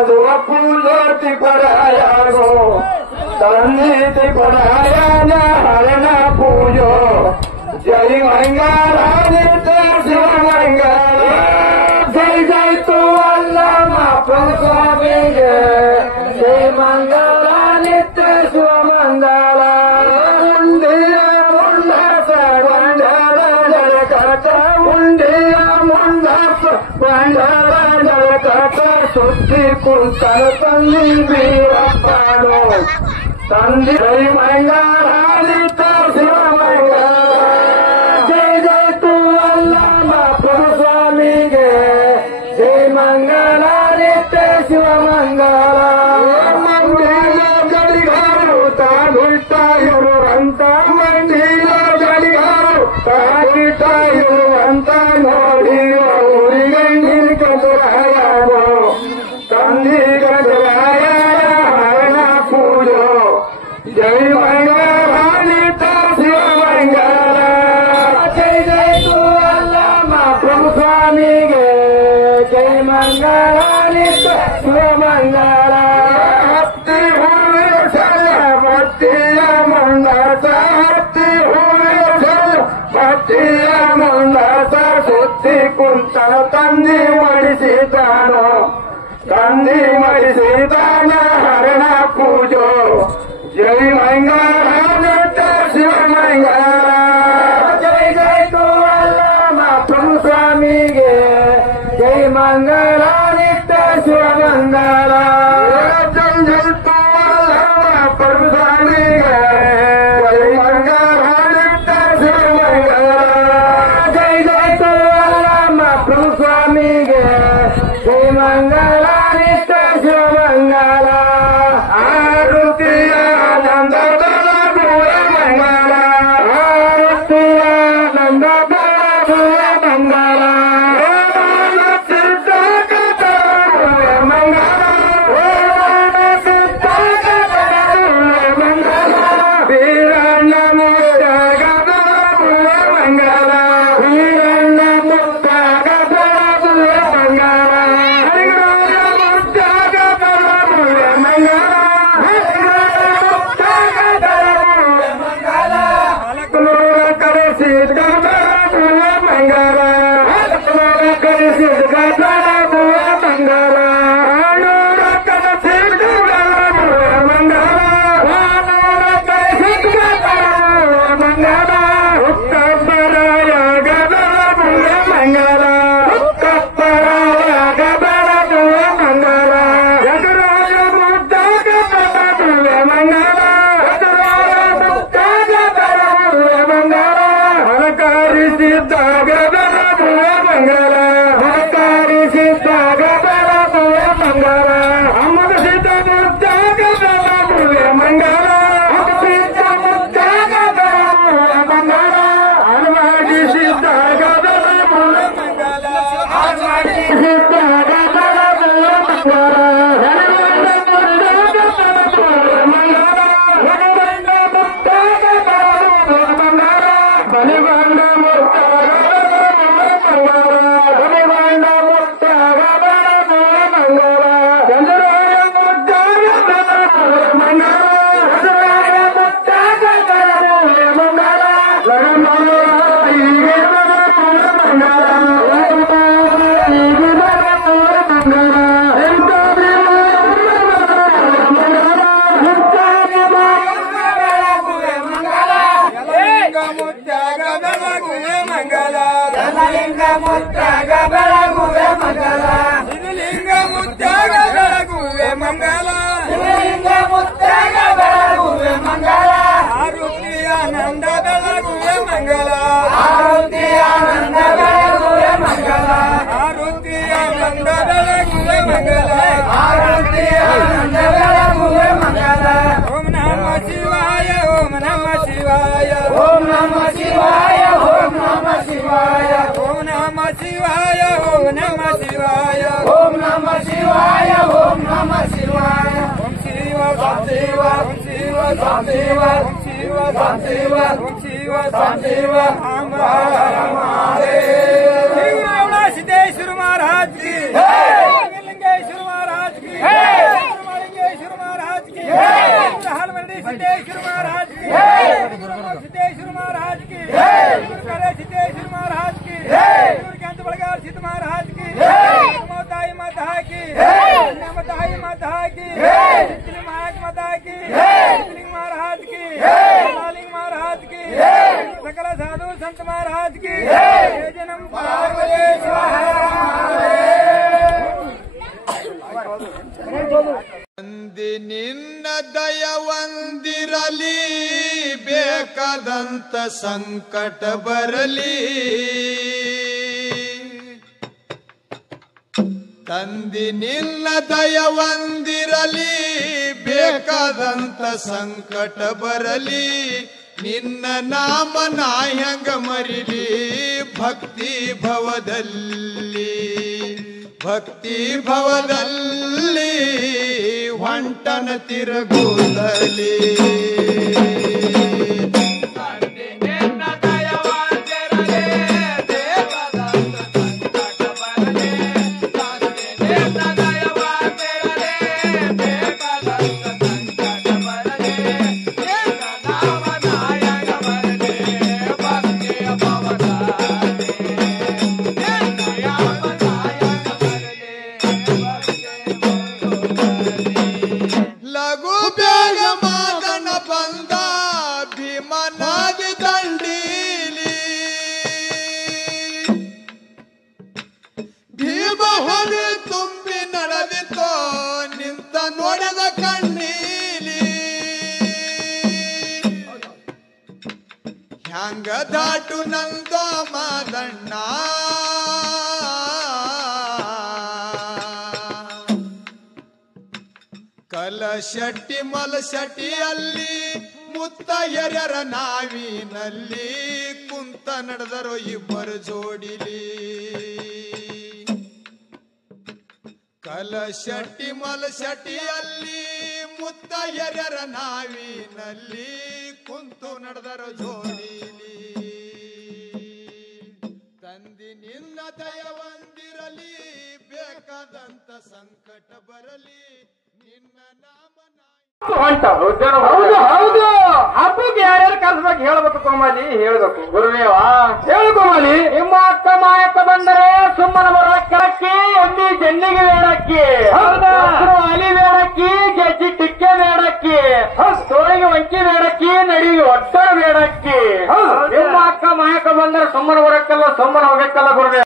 फूलोती पराया गो तन्नीति पराया न हरणा पूजो जय मंगला नित्य शिव मंगला जय जय तू अल्लाह महाप्रभु स्वामी जय मंगला नित्य शिव मंगला उंडिया मुंडा बंडारा जलकट उंडिया मुंडा बंडारा जलकट सुद्धि कुंतल तंदी वीरप्पानो तंदी जय मंगला नित्य शिव मंगला जय जय तू अल्लाह महाप्रभु स्वामी जय मंगला नित्य शिव मंगला मंदिर गಡಿಗಾರು ತಾಗುತ್ತಾ ಇರುವಂತ ಮಂದಿರ ಗಡಿಗಾರು ತಾಗಿತಾ ಇರುವಂತ ನೋಡಿ ಊರಿಗೆ ನಿಲ್ಕರಾಯೋ ತಂದಿ ಗರಾಯ ಹರಣ ಪೂಜೋ ಜೈ ಮಂಗಲ ನಿತ್ಯ ಶಿವ ಮಂಗಲ ಜೈ ಜೈ ತೂ ಅಲ್ಲಾ ಮಹಾಪ್ರಭು ಸ್ವಾಮಿಗೆ ಜೈ ಮಂಗಲ ನಿತ್ಯ ಶಿವ ಮಂಗಲ ಹತ್ತಿ ಹೂವಿನ ಸಲ ಭಕ್ತಿಯ ಮಂಡಸ ಹತ್ತಿ ಹೂವಿನ ಸಲ ಭಕ್ತಿಯ ಮಂಡಸ ಸುತ್ತಿ ಕುಂತನ ತಂದಿ ಮಾಡಿಸಿದಾನೋ ತಂದಿ ಮಾಡಿಸಿದಾನ ಹರಣ ಪೂಜೋ ಜೈ ಮಂಗಲ ನಿತ್ಯ ಶಿವ ಮಂಗಲ ಜೈ ಜೈ ತೂ ಅಲ್ಲಾ ಮಹಾಪ್ರಭು ಸ್ವಾಮಿಗೆ ಜೈ ಮಂಗಲ ನಿತ್ಯ ಶಿವ ಮಂಗಲ ಜೈ ಜೈ ತೂ ಅಲ್ಲಾ ಮಹಾಪ್ರಭು ಸ್ವಾಮಿಗೆ ಜೈ ಮಂಗಲ ನಿತ್ಯ ಶಿವ ಮಂಗಲ ಜೈ ಜೈ ತೂ ಅಲ್ಲಾ ಮಹಾಪ್ರಭು ಸ್ವಾಮಿಗೆ ಜೈ ಮಂಗಲ ನಿತ್ಯ ಶಿವ ಮಂಗಲ ಆರುತಿಯ ನಂದದಳ ಭೂಯ ಮಂಗಲ ಆರುತಿಯ ನಂದದಳ ಭೂಯ ಮಂಗಲ ವೀರಣ್ಣ ಮುತ್ತಗದ ಭೂಯ ಮಂಗಲ ವೀರಣ್ಣ ಮುತ್ತಗದ ಭೂಯ ಮಂಗಲ ಹರಿಗರಾಯ ಮುತ್ತಗದ ಭೂಯ ಮಂಗಲ ಹರಿಗರಾಯ ಮುತ್ತಗದ ಭೂಯ ಮಂಗಲ ಹಲಕನೂರ ಕರೆಸಿದ ಭೂಯ ಮಂಗಲ ಹಲಕನೂರ ಕರೆಸಿದ ಭೂಯ ಮಂಗಲ ಹಾನೂರ ಕರೆಸಿದ ಭೂಯ ಮಂಗಲ ಹಾನೂರ ಕರೆಸಿದ ಭೂಯ ಮಂಗಲ ಹುಕ್ಕಪ್ಪರಾಯ ಗದಲ ಭೂಯ ಮಂಗಲ ಹುಕ್ಕಪ್ಪರಾಯ ಗದಲ ಭೂಯ ಮಂಗಲ ಜಗರಾಯ ಮುದ್ದಗದ ಭೂಯ ಮಂಗಲ ಜಗರಾಯ ಮುದ್ದಗದ ಭೂಯ ಮಂಗಲ ಹಲಕಾರಿಸಿದ್ದ ಗದಲ ಭೂಯ ಮಂಗಲ ಹಲಕಾರಿಸಿದ್ದ ಗದಲ ಭೂಯ ಮಂಗಲ ಅಮರಸಿದ್ದ ಮುದ್ದಗದ ಭೂಯ ಮಂಗಲ ಅಮರಸಿದ್ದ ಮುದ್ದಗದ ಭೂಯ ಮಂಗಲ ಅಲವಾಡಿಸಿದ್ದ ಗದಲ ಭೂಯ ಮಂಗಲ ಅಲವಾಡಿಸಿದ್ದ ಗದಲ ಭೂಯ ಮಂಗಲ ಹರಿವಂಡ ಮುದ್ದಗದ ಭೂಯ ಮಂಗಲ ಹರಿವಂಡ ಮುದ್ದಗದ ಭೂಯ ಮಂಗಲ ಬಲಿವಂಡ ಮುದ್ದಗದ ಭೂಯ ಮಂಗಲ ಬಲಿವಂಡ ಮುದ್ದಗದ ಭೂಯ ಮಂಗಲ ಚಂದ್ರಾಯ ಮುದ್ದಗದ ಭೂಯ ಮಂಗಲ ಚಂದ್ರಾಯ ಮುದ್ದಗದ ಭೂಯ ಮಂಗಲ ಲಗಮಲ ಈಗಿರದ ಭೂಯ ಮಂಗಲ ಈಗಿರದ ಭೂಯ ಮಂಗಲ ಎಂತಾದ್ರಿ ಮಂಗಲ ಮುತ್ತಾಗಿ ಮಂಗಲ ಭೂಯ ಮಂಗಲ ಜಲಲಿಂಗ ಮುತ್ತಗದ ಭೂಯ ಮಂಗಲ ಜಲಲಿಂಗ ಮುತ್ತಗದ ಭೂಯ ಮಂಗಲ ಶಿವಲಿಂಗ ಮುತ್ತಗದ ಭೂಯ ಮಂಗಲ ಶಿವಲಿಂಗ ಮುತ್ತಗದ ಭೂಯ ಮಂಗಲ ಆರುತಿಯ ನಂದಗಳ ಭೂಯ ಮಂಗಲ ಆರುತಿಯ ನಂದಗಳ ಭೂಯ ಮಂಗಲ ಆರುತಿಯ ನಂದಗಳ ಭೂಯ ಮಂಗಲ ಆರುತಿಯ ನಂದಗಳ ಭೂಯ ಮಂಗಲ ಓಂ ನಮಃ ಶಿವಾಯ ಓಂ ನಮಃ ಶಿವಾಯ ಓಂ ನಮಃ ಶಿವಾಯ ಓಂ ನಮಃ ಶಿವಾಯ ಓಂ ನಮಃ ಶಿವಾಯ ಓಂ ನಮಃ ಶಿವಾಯ ಓಂ ನಮಃ ಶಿವಾಯ ಓಂ ನಮಃ ಶಿವಾಯ ಓಂ ಶಿವ ಶಾಂತಿವ ಓಂ ಶಿವ ಶಾಂತಿವ ಓಂ ಶಿವ ಶಾಂತಿವ ಓಂ ಶಿವ ಶಾಂತಿವ ಸಿದ್ದೇಶ್ವರ महाराज की लिंगेश्वर महाराज की सिद्धलिंग महाराज माता की सिद्धलिंग महाराज की लिंग महाराज की सकल साधु संत महाराज की जन्म ನಿನ್ನ ದಯವಂದಿರಲಿ ಬೇಕಾದಂತ ಸಂಕಟ ಬರಲಿ ತಂದಿ ನಿನ್ನ ದಯವಂದಿರಲಿ ಬೇಕಾದಂತ ಸಂಕಟ ಬರಲಿ ನಿನ್ನ ನಾಮ ನಾಯಂಗ ಮರಿಲಿ ಭಕ್ತಿ ಭವದಲ್ಲಿ ಹೊಂಟನ ತಿರುಗುತ್ತಲಿ ತುಂಬಿ ನಡೆದಿತೋ ನಿಂತ ನೋಡದ ಕಣ್ಣೀಲಿ ಹ್ಯಾಂಗ ದಾಟು ನಂದ ಮಾದಣ್ಣ ಕಲಶೆಟ್ಟಿ ಮಲಶೆಟ್ಟಿಯಲ್ಲಿ ಮುತ್ತ ಎರ್ಯರ ನಾವಿನಲ್ಲಿ ಕುಂತ ನಡೆದರು ಇಬ್ಬರು ಜೋಡಿಲಿ ಕಲಶೆಟ್ಟಿ ಮಲಶೆಟ್ಟಿಯಲ್ಲಿ ಮುತ್ತ ಎರ್ಯರ ನಾವಿನಲ್ಲಿ ಕುಂತು ನಡೆದರು ಜೋಡಿಲಿ ತಂದಿ ನಿನ್ನ ದಯವಂದಿರಲಿ ಬೇಕಾದಂತ ಸಂಕಟ ಬರಲಿ ನಿನ್ನ ನಾಮ ಹೌದು ಹೌದು ಹಬ್ಬಕ್ಕೆ ಯಾರ್ಯಾರು ಕಲ್ಸ್ಬೇಕು ಹೇಳ್ಬೇಕು ಕೋಮಲಿ ಹೇಳ್ಬೇಕು ಗುರುದೇವ ಹೇಳು ಕೋಮಲಿ ನಿಮ್ಮ ಅಕ್ಕ ಮಾಯಕ್ಕ ಬಂದರೆ ಸುಮ್ಮನ ಬರ ಕೆಳಕ್ಕಿ ಎಲ್ಲಿ ಜನ್ನಿಗೆ ಬೇಡಕ್ಕಿ ಅಲಿ ಬೇಡಕ್ಕಿ ಗೆಜ್ಜಿ ಟಿಕ್ಕೆ ಬೇಡಕ್ಕಿ ತೋಳಿಗೆ ವಂಕಿ ಬೇಡಕ್ಕಿ ನಡಿಗೆ ಒಟ್ಟಡ ಬೇಡಕ್ಕಿ ನಿಮ್ಮ ಅಕ್ಕ ಮಾಯಕ್ಕ ಬಂದರೆ ಸುಮ್ಮನ ಬರಕ್ಕಲ್ಲ ಸುಮ್ಮನ ಹೋಗಕ್ಕಲ್ಲ ಗುರುದೇವ